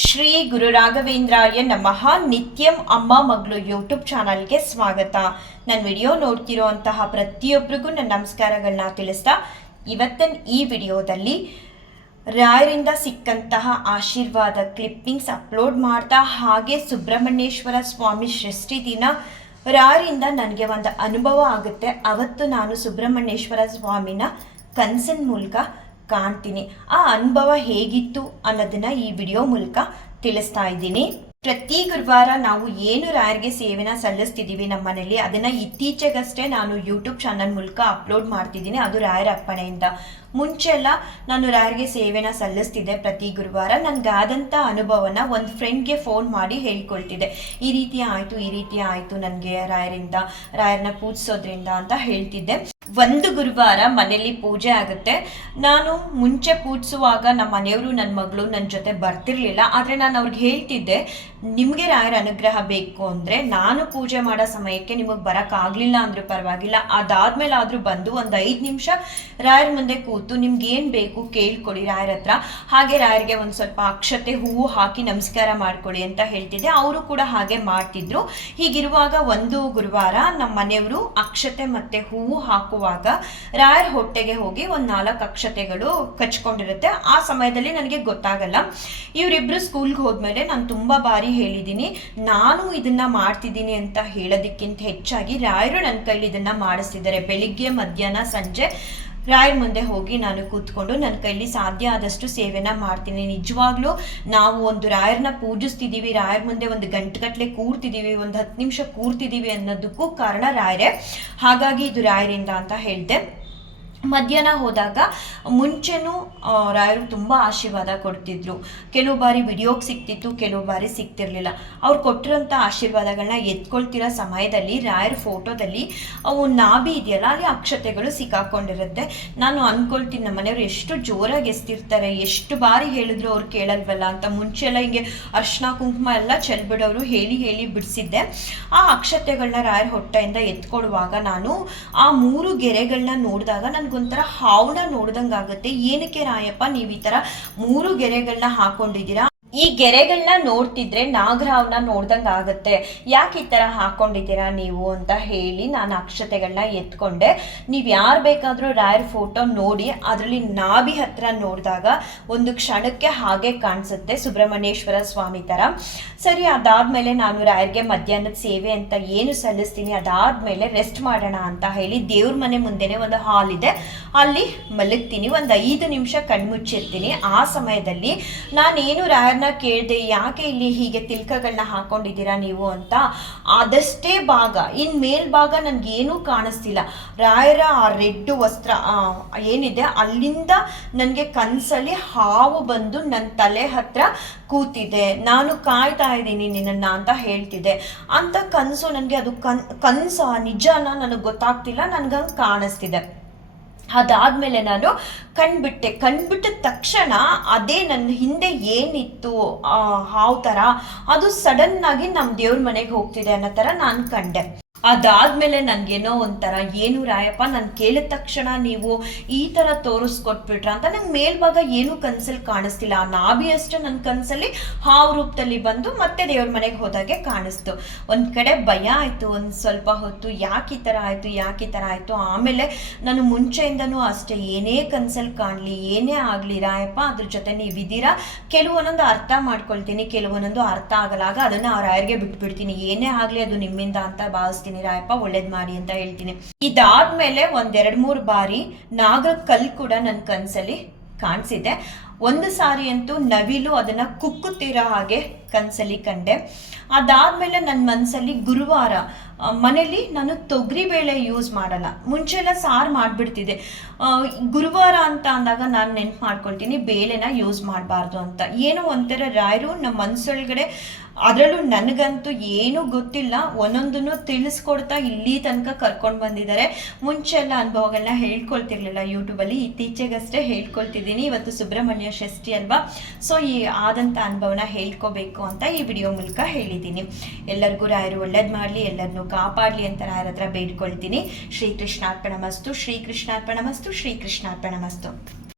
ಶ್ರೀ ಗುರು ರಾಘವೇಂದ್ರಾಯ ನಮಃ. ನಿತ್ಯಂ ಅಮ್ಮ ಮಗಳು ಯೂಟ್ಯೂಬ್ ಚಾನಲ್ಗೆ ಸ್ವಾಗತ. ನನ್ನ ವಿಡಿಯೋ ನೋಡ್ತಿರೋಂತಹ ಪ್ರತಿಯೊಬ್ಬರಿಗೂ ನನ್ನ ನಮಸ್ಕಾರಗಳನ್ನ ತಿಳಿಸ್ತಾ ಇವತ್ತಿನ ಈ ವಿಡಿಯೋದಲ್ಲಿ ರಾಯರಿಂದ ಸಿಕ್ಕಂತಹ ಆಶೀರ್ವಾದ ಕ್ಲಿಪ್ಪಿಂಗ್ಸ್ ಅಪ್ಲೋಡ್ ಮಾಡ್ತಾ ಹಾಗೆ ಸುಬ್ರಹ್ಮಣ್ಯೇಶ್ವರ ಸ್ವಾಮಿ ಷಷ್ಠಿ ದಿನ ರಾಯರಿಂದ ನನಗೆ ಒಂದು ಅನುಭವ ಆಗುತ್ತೆ. ಅವತ್ತು ನಾನು ಸುಬ್ರಹ್ಮಣ್ಯೇಶ್ವರ ಸ್ವಾಮಿನ ಕನಸಿನ ಮೂಲಕ ಕಾಣ್ತೀನಿ. ಆ ಅನುಭವ ಹೇಗಿತ್ತು ಅನ್ನೋದನ್ನ ಈ ವಿಡಿಯೋ ಮೂಲಕ ತಿಳಿಸ್ತಾ ಇದ್ದೀನಿ. ಪ್ರತಿ ಗುರುವಾರ ನಾವು ಏನು ರಾಯರಿಗೆ ಸೇವೆನ ಸಲ್ಲಿಸ್ತಿದ್ದೀವಿ ನಮ್ಮ ಮನೇಲಿ, ಅದನ್ನ ಇತ್ತೀಚೆಗಷ್ಟೇ ನಾನು ಯೂಟ್ಯೂಬ್ ಚಾನಲ್ ಮೂಲಕ ಅಪ್ಲೋಡ್ ಮಾಡ್ತಿದ್ದೀನಿ. ಅದು ರಾಯರ ಅಪ್ಪಣೆಯಿಂದ. ಮುಂಚೆಲ್ಲ ನಾನು ರಾಯರಿಗೆ ಸೇವೆನ ಸಲ್ಲಿಸ್ತಿದ್ದೆ ಪ್ರತಿ ಗುರುವಾರ. ನನಗಾದಂಥ ಅನುಭವನ ಒಂದು ಫ್ರೆಂಡ್ಗೆ ಫೋನ್ ಮಾಡಿ ಹೇಳ್ಕೊಳ್ತಿದ್ದೆ. ಈ ರೀತಿ ಆಯಿತು ನನಗೆ ರಾಯರನ್ನ ಪೂಜಿಸೋದ್ರಿಂದ ಅಂತ ಹೇಳ್ತಿದ್ದೆ. ಒಂದು ಗುರುವಾರ ಮನೆಯಲ್ಲಿ ಪೂಜೆ ಆಗುತ್ತೆ. ನಾನು ಮುಂಚೆ ಪೂಜಿಸುವಾಗ ನಮ್ಮ ಮನೆಯವರು ನನ್ನ ಮಗಳು ನನ್ನ ಜೊತೆ ಬರ್ತಿರ್ಲಿಲ್ಲ. ಆದರೆ ನಾನು ಅವ್ರಿಗೆ ಹೇಳ್ತಿದ್ದೆ, ನಿಮಗೆ ರಾಯರ ಅನುಗ್ರಹ ಬೇಕು ಅಂದರೆ ನಾನು ಪೂಜೆ ಮಾಡೋ ಸಮಯಕ್ಕೆ ನಿಮಗೆ ಬರೋಕ್ಕಾಗಲಿಲ್ಲ ಅಂದರೂ ಪರವಾಗಿಲ್ಲ, ಅದಾದ್ಮೇಲೆ ಆದರೂ ಬಂದು ಒಂದು 5 ನಿಮಿಷ ರಾಯರ ಮುಂದೆ ಕೂತು ನಿಮ್ಗೆ ಏನು ಬೇಕು ಕೇಳ್ಕೊಳ್ಳಿ ರಾಯರ ಹತ್ರ. ಹಾಗೆ ರಾಯರಿಗೆ ಒಂದು ಸ್ವಲ್ಪ ಅಕ್ಷತೆ ಹೂವು ಹಾಕಿ ನಮಸ್ಕಾರ ಮಾಡ್ಕೊಳ್ಳಿ ಅಂತ ಹೇಳ್ತಿದ್ದೆ. ಅವರು ಕೂಡ ಹಾಗೆ ಮಾಡ್ತಿದ್ರು. ಹೀಗಿರುವಾಗ ಒಂದು ಗುರುವಾರ ನಮ್ಮ ಮನೆಯವರು ಅಕ್ಷತೆ ಮತ್ತೆ ಹೂವು ಹಾಕುವಾಗ ರಾಯರ ಹೊಟ್ಟೆಗೆ ಹೋಗಿ ಒಂದು 4 ಅಕ್ಷತೆಗಳು ಕಚ್ಕೊಂಡಿರುತ್ತೆ. ಆ ಸಮಯದಲ್ಲಿ ನನಗೆ ಗೊತ್ತಾಗಲ್ಲ. ಇವರಿಬ್ರು ಸ್ಕೂಲ್ಗೆ ಹೋದ್ಮೇಲೆ ನಾನು ತುಂಬಾ ಬಾರಿ ಹೇಳಿದ್ದೀನಿ, ನಾನು ಇದನ್ನ ಮಾಡ್ತಿದ್ದೀನಿ ಅಂತ ಹೇಳೋದಕ್ಕಿಂತ ಹೆಚ್ಚಾಗಿ ರಾಯರು ನನ್ನ ಕೈಲಿ ಇದನ್ನ ಮಾಡಿಸ್ತಿದ್ದಾರೆ. ಬೆಳಿಗ್ಗೆ ಮಧ್ಯಾಹ್ನ ಸಂಜೆ ರಾಯರ ಮುಂದೆ ಹೋಗಿ ನಾನು ಕೂತ್ಕೊಂಡು ನನ್ನ ಕೈಲಿ ಸಾಧ್ಯ ಆದಷ್ಟು ಸೇವೆನ ಮಾಡ್ತೀನಿ. ನಿಜವಾಗ್ಲೂ ನಾವು ಒಂದು ರಾಯರನ್ನ ಪೂಜಿಸ್ತಿದ್ದೀವಿ, ರಾಯರ ಮುಂದೆ ಒಂದು ಗಂಟೆಗಟ್ಟಲೆ ಕೂರ್ತಿದ್ದೀವಿ, ಒಂದು 10 ನಿಮಿಷ ಕೂರ್ತಿದ್ದೀವಿ ಅನ್ನೋದಕ್ಕೂ ಕಾರಣ ರಾಯರೇ. ಹಾಗಾಗಿ ಇದು ರಾಯರಿಂದ ಅಂತ ಹೇಳಿದೆ. ಮಧ್ಯಾಹ್ನ ಹೋದಾಗ ಮುಂಚೆನೂ ರಾಯರು ತುಂಬ ಆಶೀರ್ವಾದ ಕೊಡ್ತಿದ್ರು. ಕೆಲವು ಬಾರಿ ವಿಡಿಯೋಗೆ ಸಿಕ್ತಿತ್ತು, ಕೆಲವು ಬಾರಿ ಸಿಗ್ತಿರ್ಲಿಲ್ಲ. ಅವ್ರು ಕೊಟ್ಟಿರೋಂಥ ಆಶೀರ್ವಾದಗಳನ್ನ ಎತ್ಕೊಳ್ತಿರೋ ಸಮಯದಲ್ಲಿ ರಾಯರ ಫೋಟೋದಲ್ಲಿ ಅವು ನಾಭಿ ಇದೆಯಲ್ಲ, ಅಲ್ಲಿ ಅಕ್ಷತೆಗಳು ಸಿಕ್ಕಾಕೊಂಡಿರುತ್ತೆ. ನಾನು ಅನ್ಕೊಳ್ತೀನಿ, ನಮ್ಮ ಮನೆಯವರು ಎಷ್ಟು ಜೋರಾಗಿ ಎಸ್ತಿರ್ತಾರೆ, ಎಷ್ಟು ಬಾರಿ ಹೇಳಿದ್ರು ಅವ್ರು ಕೇಳಲ್ವಲ್ಲ ಅಂತ. ಮುಂಚೆ ಎಲ್ಲ ಹಿಂಗೆ ಅರ್ಶಿನ ಕುಂಕುಮ ಎಲ್ಲ ಚೆಲ್ಬಿಡೋರು, ಹೇಳಿ ಬಿಡಿಸಿದ್ದೆ. ಆ ಅಕ್ಷತೆಗಳನ್ನ ರಾಯರ ಹೊಟ್ಟೆಯಿಂದ ಎತ್ಕೊಡುವಾಗ ನಾನು ಆ 3 ಗೆರೆಗಳನ್ನ ನೋಡಿದಾಗ ನನಗೊಂಥರ ಹಾವನ್ನ ನೋಡ್ದಂಗಾಗುತ್ತೆ. ಏನಕ್ಕೆ ರಾಯಪ್ಪ ನೀವು ಈ ತರ 3 ಗೆರೆಗಳನ್ನ ಹಾಕೊಂಡಿದ್ದೀರಾ? ಈ ಗೆರೆಗಳನ್ನ ನೋಡ್ತಿದ್ರೆ ನಾಗರಾವ್ನ ನೋಡ್ದಂಗೆ ಆಗುತ್ತೆ, ಯಾಕೆ ಈ ಥರ ಹಾಕೊಂಡಿದ್ದೀರಾ ನೀವು ಅಂತ ಹೇಳಿ ನಾನು ಅಕ್ಷತೆಗಳನ್ನ ಎತ್ಕೊಂಡೆ. ನೀವು ಯಾರು ಬೇಕಾದರೂ ರಾಯರ್ ಫೋಟೋ ನೋಡಿ ಅದರಲ್ಲಿ ನಾಭಿ ಹತ್ರ ನೋಡಿದಾಗ ಒಂದು ಕ್ಷಣಕ್ಕೆ ಹಾಗೆ ಕಾಣಿಸುತ್ತೆ, ಸುಬ್ರಹ್ಮಣ್ಯೇಶ್ವರ ಸ್ವಾಮಿ ಥರ. ಸರಿ, ಅದಾದಮೇಲೆ ನಾನು ರಾಯರ್ಗೆ ಮಧ್ಯಾಹ್ನದ ಸೇವೆ ಅಂತ ಏನು ಸಲ್ಲಿಸ್ತೀನಿ, ಅದಾದಮೇಲೆ ರೆಸ್ಟ್ ಮಾಡೋಣ ಅಂತ ಹೇಳಿ ದೇವ್ರ ಮನೆ ಮುಂದೆನೇ ಒಂದು ಹಾಲ್ ಇದೆ, ಅಲ್ಲಿ ಮಲಗ್ತೀನಿ. ಒಂದು 5 ನಿಮಿಷ ಕಣ್ಮುಚ್ಚಿರ್ತೀನಿ. ಆ ಸಮಯದಲ್ಲಿ ನಾನೇನು ರಾಯರ್ ಕೇಳಿದೆ, ಯಾಕೆ ಇಲ್ಲಿ ಹೀಗೆ ತಿಲ್ಕಗಳನ್ನ ಹಾಕೊಂಡಿದ್ದೀರಾ ನೀವು ಅಂತ. ಅದಷ್ಟೇ ಭಾಗ, ಇನ್ ಮೇಲ್ಭಾಗ ನನ್ಗೇನೂ ಕಾಣಿಸ್ತಿಲ್ಲ. ರಾಯರ ಆ ರೆಡ್ ವಸ್ತ್ರ ಏನಿದೆ ಅಲ್ಲಿಂದ ನನಗೆ ಕನ್ಸಲ್ಲಿ ಹಾವು ಬಂದು ನನ್ನ ತಲೆ ಹತ್ರ ಕೂತಿದೆ. ನಾನು ಕಾಯ್ತಾ ಇದ್ದೀನಿ ನಿನ್ನ ಅಂತ ಹೇಳ್ತಿದ್ದೆ. ಅಂತ ಕನಸು ನನಗೆ, ಅದು ಕನಸ ನಿಜಾನ ನನಗೆ ಗೊತ್ತಾಗ್ತಿಲ್ಲ, ನನ್ಗಂಗೆ ಕಾಣಿಸ್ತಿದೆ. ಅದಾದ್ಮೇಲೆ ನಾನು ಕಣ್ಬಿಟ್ಟ ತಕ್ಷಣ ಅದೇ ನನ್ನ ಹಿಂದೆ ಏನಿತ್ತು ಹಾವು ಥರ, ಅದು ಸಡನ್ ಆಗಿ ನಮ್ಮ ದೇವ್ರ ಮನೆಗೆ ಹೋಗ್ತಿದೆ ಅನ್ನೋ ಥರ ನಾನು ಕಂಡೆ. ಅದಾದ್ಮೇಲೆ ನನ್ಗೇನೋ ಒಂಥರ, ಏನು ರಾಯಪ್ಪ ನಾನು ಕೇಳಿದ ತಕ್ಷಣ ನೀವು ಈ ಥರ ತೋರಿಸ್ಕೊಟ್ಬಿಟ್ರ ಅಂತ. ನಂಗೆ ಮೇಲ್ಭಾಗ ಏನು ಕನ್ಸಲ್ಲಿ ಕಾಣಿಸ್ತಿಲ್ಲ, ಆ ನಾಭಿ ಅಷ್ಟೇ ನನ್ನ ಕನ್ಸಲ್ಲಿ ಹಾವು ರೂಪದಲ್ಲಿ ಬಂದು ಮತ್ತೆ ದೇವ್ರ ಮನೆಗೆ ಹೋದಾಗೆ ಕಾಣಿಸ್ತು. ಒಂದು ಕಡೆ ಭಯ ಆಯಿತು ಒಂದು ಸ್ವಲ್ಪ ಹೊತ್ತು, ಯಾಕೆ ಈ ಥರ ಆಯಿತು. ಆಮೇಲೆ ನಾನು ಮುಂಚೆಯಿಂದನೂ ಅಷ್ಟೇ, ಏನೇ ಕನ್ಸಲ್ಲಿ ಕಾಣಲಿ ಏನೇ ಆಗಲಿ ರಾಯಪ್ಪ ಅದ್ರ ಜೊತೆ ನೀವಿದ್ದೀರಾ. ಕೆಲವೊಂದೊಂದು ಅರ್ಥ ಮಾಡ್ಕೊಳ್ತೀನಿ, ಕೆಲವೊಂದೊಂದು ಅರ್ಥ ಆಗಲ್ಲ. ಆಗ ಅದನ್ನು ಆ ರಾಯರಿಗೆ ಬಿಟ್ಬಿಡ್ತೀನಿ. ಏನೇ ಆಗಲಿ ಅದು ನಿಮ್ಮಿಂದ ಅಂತ ಭಾವಿಸ್ತೀನಿ, ರಾಯಪ್ಪ ಒಳ್ಳೇದ್ ಮಾಡಿ ಅಂತ ಹೇಳ್ತೀನಿ. ಇದಾದ್ಮೇಲೆ 1-2-3 ಬಾರಿ ನಾಗರ ಕಲ್ಲು ಕೂಡ ನನ್ನ ಕನ್ಸಲ್ಲಿ ಕಾಣಿಸಿದೆ. ಒಂದು ಸಾರಿ ಅಂತೂ ನವಿಲು ಅದನ್ನ ಕುಕ್ಕುತ್ತಿರೋ ಹಾಗೆ ಕನ್ಸಲ್ಲಿ ಕಂಡೆ. ಅದಾದ್ಮೇಲೆ ನನ್ನ ಮನಸ್ಸಲ್ಲಿ ಗುರುವಾರ ಮನೇಲಿ ನಾನು ತೊಗರಿಬೇಳೆ ಯೂಸ್ ಮಾಡಲ್ಲ, ಮುಂಚೆಲ್ಲ ಸಾರು ಮಾಡಿಬಿಡ್ತಿದ್ದೆ. ಗುರುವಾರ ಅಂತ ಅಂದಾಗ ನಾನು ನೆನ್ಪು ಮಾಡ್ಕೊಳ್ತೀನಿ ಬೇಳೆನ ಯೂಸ್ ಮಾಡಬಾರ್ದು ಅಂತ. ಏನೋ ಒಂಥರ ರಾಯರು ನಮ್ಮ ಮನಸ್ಸೊಳಗಡೆ, ಅದರಲ್ಲೂ ನನಗಂತೂ ಏನೂ ಗೊತ್ತಿಲ್ಲ, ಒಂದೊಂದನ್ನು ತಿಳಿಸ್ಕೊಡ್ತಾ ಇಲ್ಲಿ ತನಕ ಕರ್ಕೊಂಡು ಬಂದಿದ್ದಾರೆ. ಮುಂಚೆ ಎಲ್ಲ ಅನುಭವಗಳನ್ನ ಹೇಳ್ಕೊಳ್ತಿರ್ಲಿಲ್ಲ ಯೂಟ್ಯೂಬಲ್ಲಿ, ಇತ್ತೀಚೆಗಷ್ಟೇ ಹೇಳ್ಕೊಳ್ತಿದ್ದೀನಿ. ಇವತ್ತು ಸುಬ್ರಹ್ಮಣ್ಯ ಷಷ್ಠಿ ಅಲ್ವಾ, ಸೊ ಈ ಆದಂಥ ಅನುಭವನ ಹೇಳ್ಕೋಬೇಕು ಅಂತ ಈ ವಿಡಿಯೋ ಮೂಲಕ ಹೇಳಿದ್ದೀನಿ. ಎಲ್ಲರಿಗೂ ರಾಯರು ಒಳ್ಳೇದು ಮಾಡಲಿ, ಎಲ್ಲರನ್ನೂ ಕಾಪಾಡಲಿ ಅಂತ ರಾಯರ ಹತ್ರ ಬೇಡ್ಕೊಳ್ತೀನಿ. ಶ್ರೀಕೃಷ್ಣಾರ್ಪಣಮಸ್ತು, ಶ್ರೀಕೃಷ್ಣಾರ್ಪಣಮಸ್ತು, ಶ್ರೀಕೃಷ್ಣಾರ್ಪಣಮಸ್ತು.